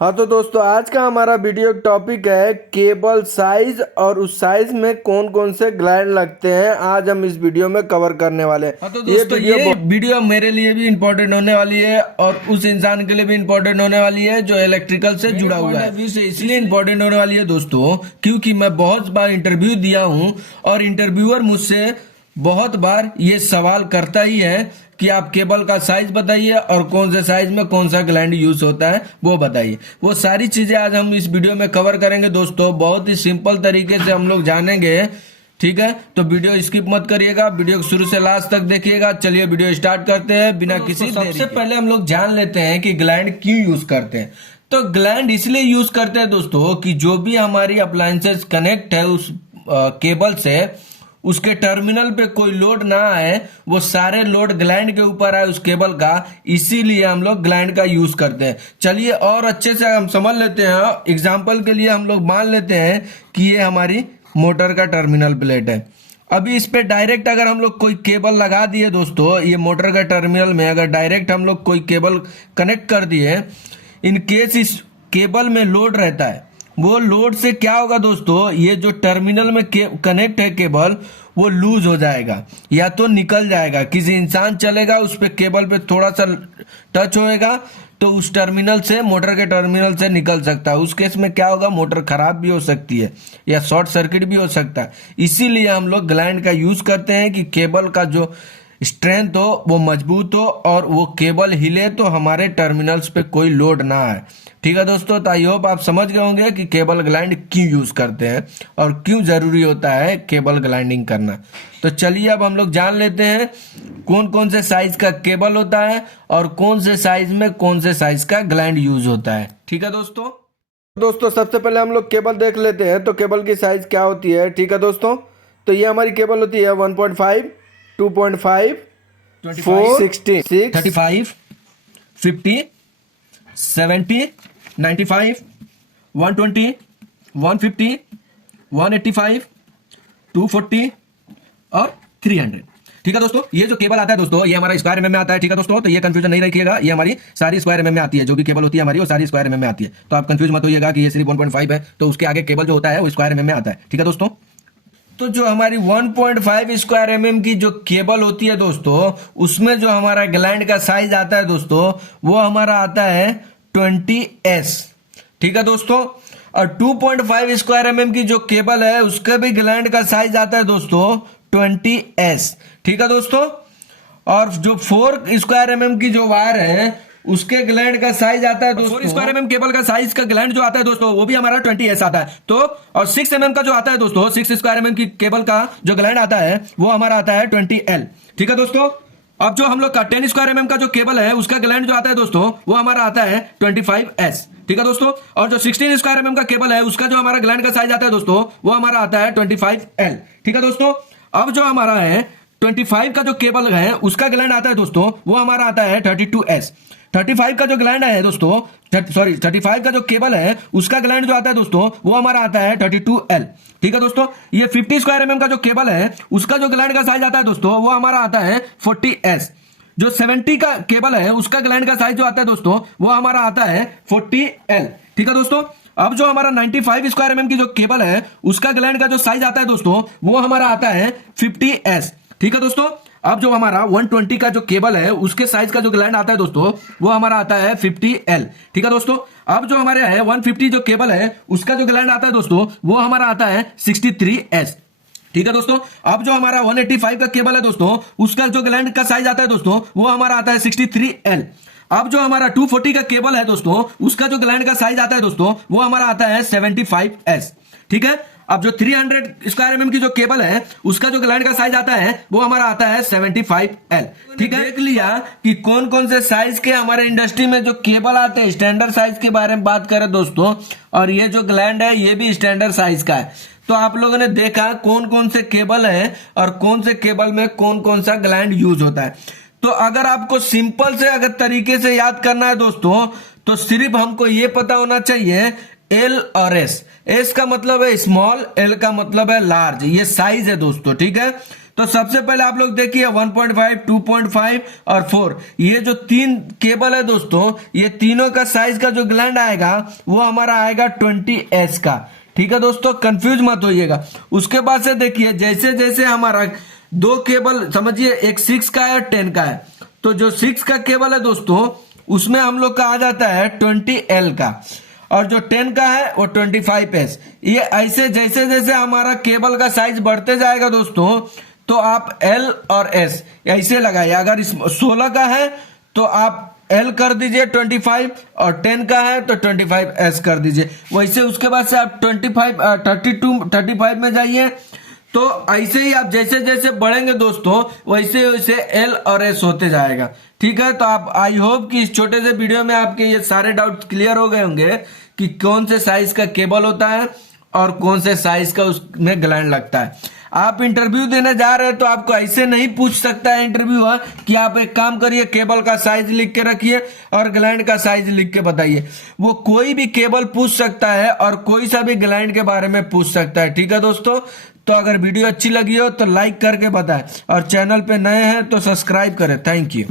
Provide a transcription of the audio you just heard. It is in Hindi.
हाँ तो दोस्तों आज का हमारा वीडियो टॉपिक है केबल साइज और उस साइज में कौन कौन से ग्लैंड लगते हैं। आज हम इस वीडियो में कवर करने वाले हैं। हाँ तो दोस्तों ये वीडियो मेरे लिए भी इम्पोर्टेंट होने वाली है और उस इंसान के लिए भी इम्पोर्टेंट होने वाली है जो इलेक्ट्रिकल से जुड़ा हुआ है। इसलिए इम्पोर्टेंट होने वाली है दोस्तों क्योंकि मैं बहुत बार इंटरव्यू दिया हूँ और इंटरव्यूअर मुझसे बहुत बार ये सवाल करता ही है कि आप केबल का साइज बताइए और कौन से साइज में कौन सा ग्लैंड यूज होता है वो बताइए। वो सारी चीजें आज हम इस वीडियो में कवर करेंगे दोस्तों, बहुत ही सिंपल तरीके से हम लोग जानेंगे। ठीक है, तो वीडियो स्किप मत करिएगा, वीडियो शुरू से लास्ट तक देखिएगा। चलिए वीडियो स्टार्ट करते हैं बिना किसी सबसे पहले हम लोग जान लेते हैं कि ग्लैंड क्यों यूज करते हैं। तो ग्लैंड इसलिए यूज करते हैं दोस्तों कि जो भी हमारी अप्लायंसेस कनेक्ट है उस केबल से उसके टर्मिनल पे कोई लोड ना आए, वो सारे लोड ग्लैंड के ऊपर आए उस केबल का, इसीलिए हम लोग ग्लैंड का यूज करते हैं। चलिए और अच्छे से हम समझ लेते हैं। एग्जांपल के लिए हम लोग मान लेते हैं कि ये हमारी मोटर का टर्मिनल प्लेट है। अभी इस पे डायरेक्ट अगर हम लोग कोई केबल लगा दिए दोस्तों, ये मोटर का टर्मिनल में अगर डायरेक्ट हम लोग कोई केबल कनेक्ट कर दिए, इन केस इस केबल में लोड रहता है, वो लोड से क्या होगा दोस्तों, ये जो टर्मिनल में कनेक्ट है केबल वो लूज हो जाएगा या तो निकल जाएगा। किसी इंसान चलेगा उस पे केबल पे थोड़ा सा टच होएगा तो उस टर्मिनल से, मोटर के टर्मिनल से निकल सकता है। उस केस में क्या होगा, मोटर खराब भी हो सकती है या शॉर्ट सर्किट भी हो सकता है। इसीलिए हम लोग ग्लैंड का यूज करते हैं कि केबल का जो स्ट्रेंथ हो वो मजबूत हो और वो केबल हिले तो हमारे टर्मिनल्स पे कोई लोड ना आए। ठीक है दोस्तों, तो आई होप आप समझ गए होंगे कि केबल ग्लैंड क्यों यूज करते हैं और क्यों जरूरी होता है केबल ग्लैंडिंग करना। तो चलिए अब हम लोग जान लेते हैं कौन कौन से साइज का केबल होता है और कौन से साइज में कौन से साइज का ग्लैंड यूज होता है। ठीक है दोस्तों सबसे पहले हम लोग केबल देख लेते हैं तो केबल की साइज क्या होती है। ठीक है दोस्तों, तो ये हमारी केबल होती है 1.5, 2.5, 4, 16, 35, 50, 70, 95, 120, 150, 185, 240 और 300। ठीक है दोस्तों, ये जो केबल आता है दोस्तों ये हमारा स्क्वायर एमएम में आता है। ठीक है दोस्तों, तो ये कंफ्यूजन नहीं रखिएगा, ये हमारी सारी स्क्वायर एमएम में आती है। जो भी केबल होती है हमारी वो सारी स्क्वायर एमएम में आती है, तो आप कंफ्यूज मत होइएगा कि ये सिर्फ 1.5 है तो उसके आगे केबल जो होता है वो स्क्वायर एमएम में आता है। ठीक है दोस्तों, तो जो हमारी 1.5 स्क्वायर एमएम की जो केबल होती है दोस्तों, उसमें जो हमारा ग्लैंड का साइज आता है दोस्तों वो हमारा आता है 20S। ठीक है दोस्तों, और 2.5 स्क्वायर एमएम की जो केबल है उसका भी ग्लैंड का साइज आता है दोस्तों 20S। ठीक है दोस्तों, और जो 4 स्क्वायर एमएम की जो वायर है उसके ग्लैंड का साइज आता है दोस्तों 4 स्क्वायर एमएम केबल का साइज का ग्लैंड जो आता है दोस्तों वो भी हमारा 20S आता है। तो और 6 एमएम का जो आता है दोस्तों, 6 स्क्वायर एमएम की केबल का जो ग्लैंड आता है वो हमारा आता है 20L। ठीक है दोस्तों, अब जो हम लोग का 10 स्क्वायर एमएम का जो केबल है उसका ग्लैंड जो आता है दोस्तों वो हमारा आता है 25S। ठीक है दोस्तों, और जो 16 स्क्वायर एमएम का केबल है उसका जो हमारा ग्लैंड का साइज आता है दोस्तों वो हमारा आता है 25L। ठीक है दोस्तों, अब जो हमारा है 25 का जो केबल है उसका ग्लैंड आता है दोस्तों वो हमारा आता है 32S। 35 का जो ग्लैंड है दोस्तों, 35 का जो केबल है उसका ग्लैंड जो आता है दोस्तों वो हमारा आता है 32L। ठीक है दोस्तों, ये 50 स्क्वायर एमएम का जो केबल है उसका जो ग्लैंड का साइज आता है दोस्तों वो हमारा आता है 40S। जो 70 का केबल है उसका ग्लैंड का साइज जो आता है दोस्तों वो हमारा आता है 40L। ठीक है दोस्तों, अब जो हमारा 95 स्क्वायर एमएम की जो केबल है उसका ग्लैंड का जो साइज आता है दोस्तों वो हमारा आता है 50S। ठीक है दोस्तों, अब जो हमारा 120 का जो केबल है उसके साइज का जो ग्लैंड आता है दोस्तों वो हमारा आता है 50L। ठीक है दोस्तों, अब जो हमारे है 150 जो केबल है उसका जो ग्लैंड आता है दोस्तों वो हमारा आता है 63S। ठीक है दोस्तों, अब जो हमारा 185 का केबल है दोस्तों उसका जो ग्लैंड का साइज आता है दोस्तों वो हमारा आता है 63L। अब जो हमारा 240 का केबल है दोस्तों उसका जो ग्लैंड का साइज आता है दोस्तों वो हमारा आता है 75S। ठीक है, अब जो 300 स्क्वायर एमएम की जो केबल है उसका जो ग्लैंड का साइज आता है वो हमारा आता है 75L। ठीक है, देख लिया कि कौन कौन से साइज के हमारे इंडस्ट्री में जो केबल आते हैं स्टैंडर्ड साइज के बारे में बात करें दोस्तों, और ये जो ग्लैंड है ये भी स्टैंडर्ड साइज का है। तो आप लोगों ने देखा कौन कौन से केबल है और कौन से केबल में कौन कौन सा ग्लैंड यूज होता है। तो अगर आपको सिंपल से अगर तरीके से याद करना है दोस्तों तो सिर्फ हमको ये पता होना चाहिए एल और एस। एस का मतलब है स्मॉल, एल का मतलब है लार्ज, ये साइज है दोस्तों। ठीक है, तो सबसे पहले आप लोग देखिए 1.5, 2.5 और 4, ये जो 3 केबल है दोस्तों, ये तीनों का साइज का जो ग्लैंड आएगा वो हमारा आएगा 20S का। ठीक है दोस्तों, कंफ्यूज मत होइएगा। उसके बाद से देखिए जैसे जैसे हमारा 2 केबल समझिए, एक 6 का है और 10 का है, तो जो 6 का केबल है दोस्तों उसमें हम लोग का आ जाता है 20L का, और जो 10 का है वो 25S। ये ऐसे जैसे जैसे हमारा केबल का साइज बढ़ते जाएगा दोस्तों, तो आप L और S ऐसे लगाइए। अगर इस 16 का है तो आप L कर दीजिए 25, और 10 का है तो 25S कर दीजिए। वैसे उसके बाद से आप 35 में जाइए। तो ऐसे ही आप जैसे जैसे बढ़ेंगे दोस्तों, वैसे वैसे L और S होते जाएगा। ठीक है, तो आप आई होप कि इस छोटे से वीडियो में आपके ये सारे डाउट्स क्लियर हो गए होंगे कि कौन से साइज का केबल होता है और कौन से साइज का उसमें ग्लैंड लगता है। आप इंटरव्यू देने जा रहे हैं तो आपको ऐसे नहीं पूछ सकता है इंटरव्यूअर कि आप एक काम करिए, केबल का साइज लिख के रखिए और ग्लैंड का साइज लिख के बताइए। वो कोई भी केबल पूछ सकता है और कोई सा भी ग्लैंड के बारे में पूछ सकता है। ठीक है दोस्तों, तो अगर वीडियो अच्छी लगी हो तो लाइक करके बताएं, और चैनल पे नए हैं तो सब्सक्राइब करें। Thank you.